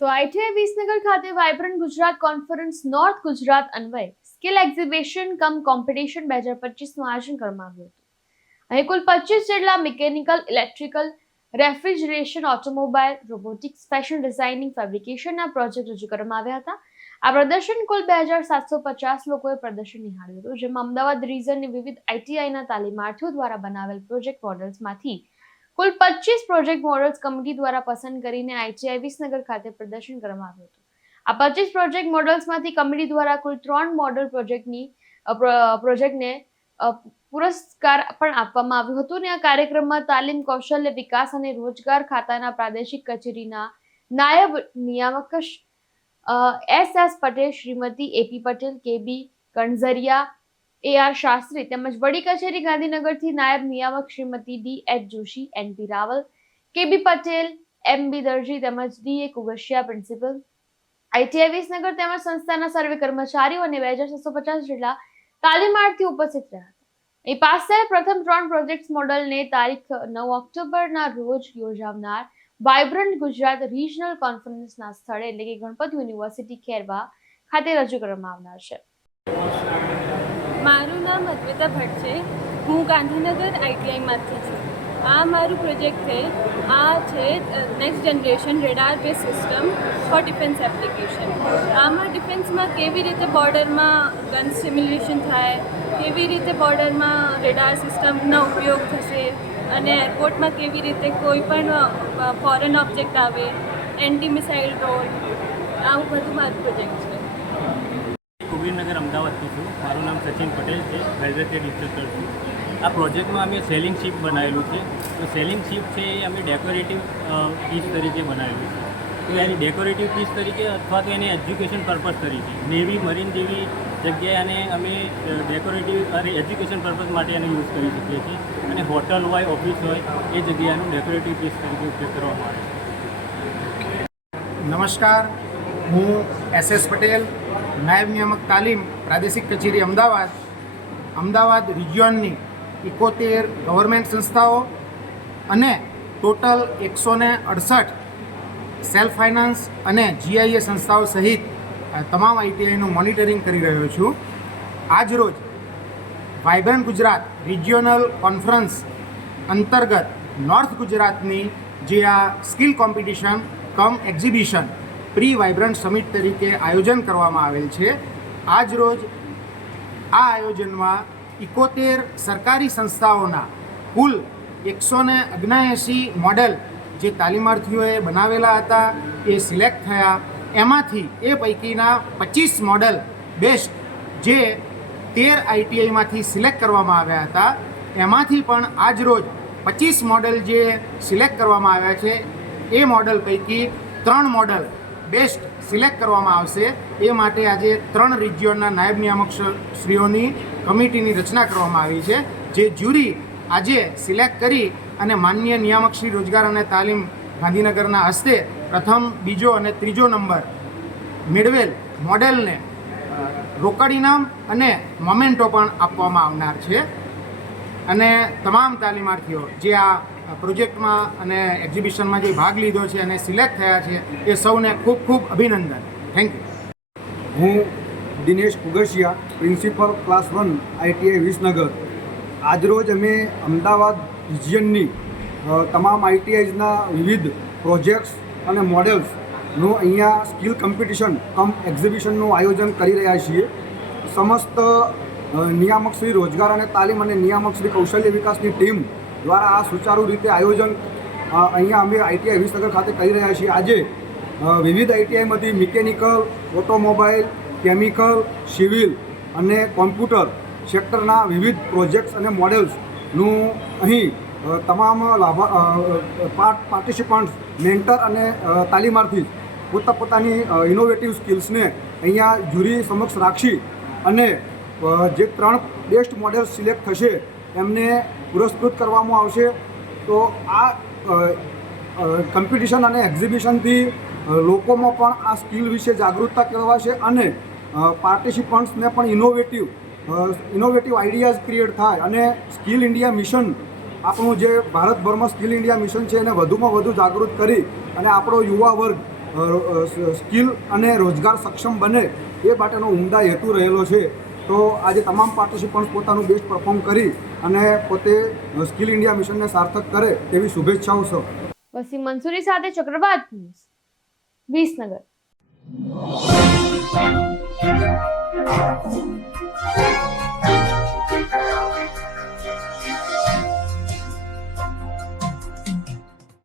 તો આઈટીઆઈ વિસનગર ખાતે vibrant Gujarat conference north Gujarat અન્વયે સ્કિલ એક્ઝિબિશન કમ કોમ્પિટિશન 2025નું આયોજન કરવામાં આવ્યું હતું। અહીં કુલ 25 જેટલા mechanical, electrical, refrigeration, automobile, robotics, fashion designing, ફેબ્રિકેશનના પ્રોજેક્ટ રજૂ કરવામાં આવ્યા હતા। આ પ્રદર્શન કુલ 2750 લોકોએ પ્રદર્શન નિહાળ્યું હતું, જેમાં અમદાવાદ રિજનની વિવિધ આઈટીઆઈના તાલીમાર્થીઓ દ્વારા બનાવેલ પ્રોજેક્ટ મોડલ્સમાંથી કુલ 25 પ્રોજેક્ટ મોડલ્સ કમિટી દ્વારા પસંદ કરીને આઈટીઆઈ વિસનગર ખાતે પ્રદર્શન કરવામાં આવ્યું હતું। આ 25 પ્રોજેક્ટ મોડલ્સમાંથી કમિટી દ્વારા કુલ 3 મોડલ પ્રોજેક્ટને પુરસ્કાર પણ આપવામાં આવ્યું હતું અને આ કાર્યક્રમમાં તાલીમ, કૌશલ્ય વિકાસ અને રોજગાર ખાતાના પ્રાદેશિક કચેરીના નાયબ નિયામક S Patel, Shrimati AP Patel, KB Kanjariya, AR Shastri તેમજ વડી કચેરી ગાંધીનગરથી નાયબ નિયામક Shrimati DH Joshi, NP Raval, કેબી Patel, MB દરજી તેમજ DA કુગશિયા પ્રિન્સિપલ, આઈટીઆઈ વિસનગર તેમજ સંસ્થાના સર્વે કર્મચારીઓ અને 2650 જેટલા તાલીમાર્થીઓ ઉપસ્થિત રહ્યા હતા। અહીં પાસ થયેલ પ્રથમ 3 પ્રોજેક્ટ મોડલને તારીખ 9 ઓક્ટોબરના રોજ યોજાનાર વાઇબ્રન્ટ ગુજરાત રિજનલ કોન્ફરન્સના સ્થળે એટલે કે ગણપત યુનિવર્સિટી ખેરવા ખાતે રજૂ કરવામાં આવનાર છે। મારું નામ અદ્વિતા ભટ્ટ છે। હું ગાંધીનગર આઈટીઆઈમાંથી છું। આ મારું પ્રોજેક્ટ છે, આ છે next generation રેડાર base system for defence application. આમાં ડિફેન્સમાં કેવી રીતે બોર્ડરમાં ગન સિમ્યુલેશન થાય, કેવી રીતે બોર્ડરમાં રેડાર સિસ્ટમનો ઉપયોગ થશે અને એરપોર્ટમાં કેવી રીતે કોઈ પણ ફોરેન ઓબ્જેક્ટ આવે, એન્ટી મિસાઇલ રોલ, આવું બધું મારું પ્રોજેક્ટ છે। કુબીરનગર અમદાવાદથી છું। મારું નામ સચિન પટેલ છે, વેલ્વેટેડ ઇન્સ્ટ્રક્ટર છું। આ પ્રોજેક્ટમાં અમે સેલિંગ શીપ બનાવેલું છે। તો સેલિંગ શીપ છે એ અમે ડેકોરેટિવ પીસ તરીકે બનાવેલું છે। તો એની ડેકોરેટિવ પીસ તરીકે અથવા તો એને એજ્યુકેશન પર્પઝ તરીકે નેવી, મરીન જેવી જગ્યાએ આને અમે ડેકોરેટિવ અને એજ્યુકેશન પર્પઝ માટે એને યુઝ કરી શકીએ છીએ અને હોટલ હોય, ઓફિસ હોય એ જગ્યાએ આનું ડેકોરેટિવ પીસ તરીકે ઉપયોગ કરવામાં આવે છે। નમસ્કાર, હું SS પટેલ, નાયબ નિયામક તાલીમ, પ્રાદેશિક કચેરી અમદાવાદ રિજિયનની 71 ગવર્મેન્ટ સંસ્થાઓ અને ટોટલ 168 સેલ્ફ ફાઇનાન્સ અને GIA સંસ્થાઓ સહિત તમામ આઈટીઆઈનું મોનિટરિંગ કરી રહ્યો છું। આજ રોજ વાઇબ્રન્ટ ગુજરાત રિજિયોનલ કોન્ફરન્સ અંતર્ગત નોર્થ ગુજરાતની જે આ સ્કિલ કોમ્પિટિશન કમ એક્ઝિબિશન પ્રી વાઇબ્રન્ટ સમિટ તરીકે આયોજન કરવામાં આવેલ છે। આજ રોજ આ આયોજનમાં 71 સરકારી સંસ્થાઓના કુલ 179 મોડેલ જે તાલીમાર્થીઓએ બનાવેલા હતા એ સિલેક્ટ થયા। એમાંથી એ પૈકીના 25 મોડેલ બેસ્ટ જે 13 આઈટીઆઈમાંથી સિલેક્ટ કરવામાં આવ્યા હતા, એમાંથી પણ આજ રોજ 25 મોડેલ જે સિલેક્ટ કરવામાં આવ્યા છે એ મોડેલ પૈકી 3 મોડેલ બેસ્ટ સિલેક્ટ કરવામાં આવશે। એ માટે આજે 3 રિજિયનના નાયબ નિયામક શ્રીઓની કમિટીની રચના કરવામાં આવી છે, જે જ્યુરી આજે સિલેક્ટ કરી અને માનનીય નિયામક શ્રી રોજગાર અને તાલીમ ગાંધીનગરના હસ્તે પ્રથમ, બીજો અને ત્રીજો નંબર મેળવેલ મોડેલને રોકડ ઇનામ અને મોમેન્ટો પણ આપવામાં આવનાર છે। અને તમામ તાલીમાર્થીઓ જે આ પ્રોજેક્ટમાં અને એક્ઝિબિશનમાં જે ભાગ લીધો છે અને સિલેક્ટ થયા છે એ સૌને ખૂબ ખૂબ અભિનંદન। Thank you. હું Dinesh Kugashiya, principal class 1 ITI Visnagar. આજરોજ અમે અમદાવાદ રિજિયનની તમામ આઈટીઆઈઝના વિવિધ પ્રોજેક્ટ્સ અને મોડેલ્સનું અહીંયા સ્કિલ કોમ્પિટિશન કમ એક્ઝિબિશનનું આયોજન કરી રહ્યા છીએ। સમસ્ત નિયામક શ્રી રોજગાર અને તાલીમ અને નિયામક શ્રી કૌશલ્ય વિકાસની ટીમ દ્વારા આ સુચારુ રીતે આયોજન અહીંયા અમે આઈટીઆઈ વિસનગર ખાતે કરી રહ્યા છીએ। આજે વિવિધ આઈટીઆઈમાંથી મિકેનિકલ, ઓટોમોબાઈલ, કેમિકલ, સિવિલ અને કોમ્પ્યુટર સેક્ટરના વિવિધ પ્રોજેક્ટ્સ અને મોડેલ્સનું અહીં તમામ પાર્ટિસિપન્ટ્સ, મેન્ટર અને તાલીમાર્થી પોતાની ઇનોવેટિવ સ્કિલ્સને અહીંયા જ્યુરી સમક્ષ રાખી અને જે 3 બેસ્ટ મોડેલ્સ સિલેક્ટ થશે એમને પુરસ્કૃત કરવામાં આવશે। તો આ કોમ્પિટિશન અને એક્ઝિબિશનથી લોકોમાં પણ આ સ્કિલ વિશે જાગૃતતા કેળવાશે અને પાર્ટિસિપન્ટ્સને પણ ઇનોવેટિવ આઈડિયાઝ ક્રિએટ થાય અને સ્કિલ ઇન્ડિયા મિશન આપણું જે ભારતભરમાં સ્કિલ ઇન્ડિયા મિશન છે એને વધુમાં વધુ જાગૃત કરી અને આપણો યુવા વર્ગ સ્કિલ અને રોજગાર સક્ષમ બને એ માટેનો ઉમદા હેતુ રહેલો છે. તો આજે તમામ પાર્ટિસિપન્ટ્સ પોતાનું બેસ્ટ પરફોર્મ કરી અને પોતે સ્કિલ ઇન્ડિયા મિશનને સાર્થક કરે તેવી શુભેચ્છાઓ સૌ. વસીમ મંસૂરી સાથે ચક્રવાત ન્યૂઝ, વિસનગર.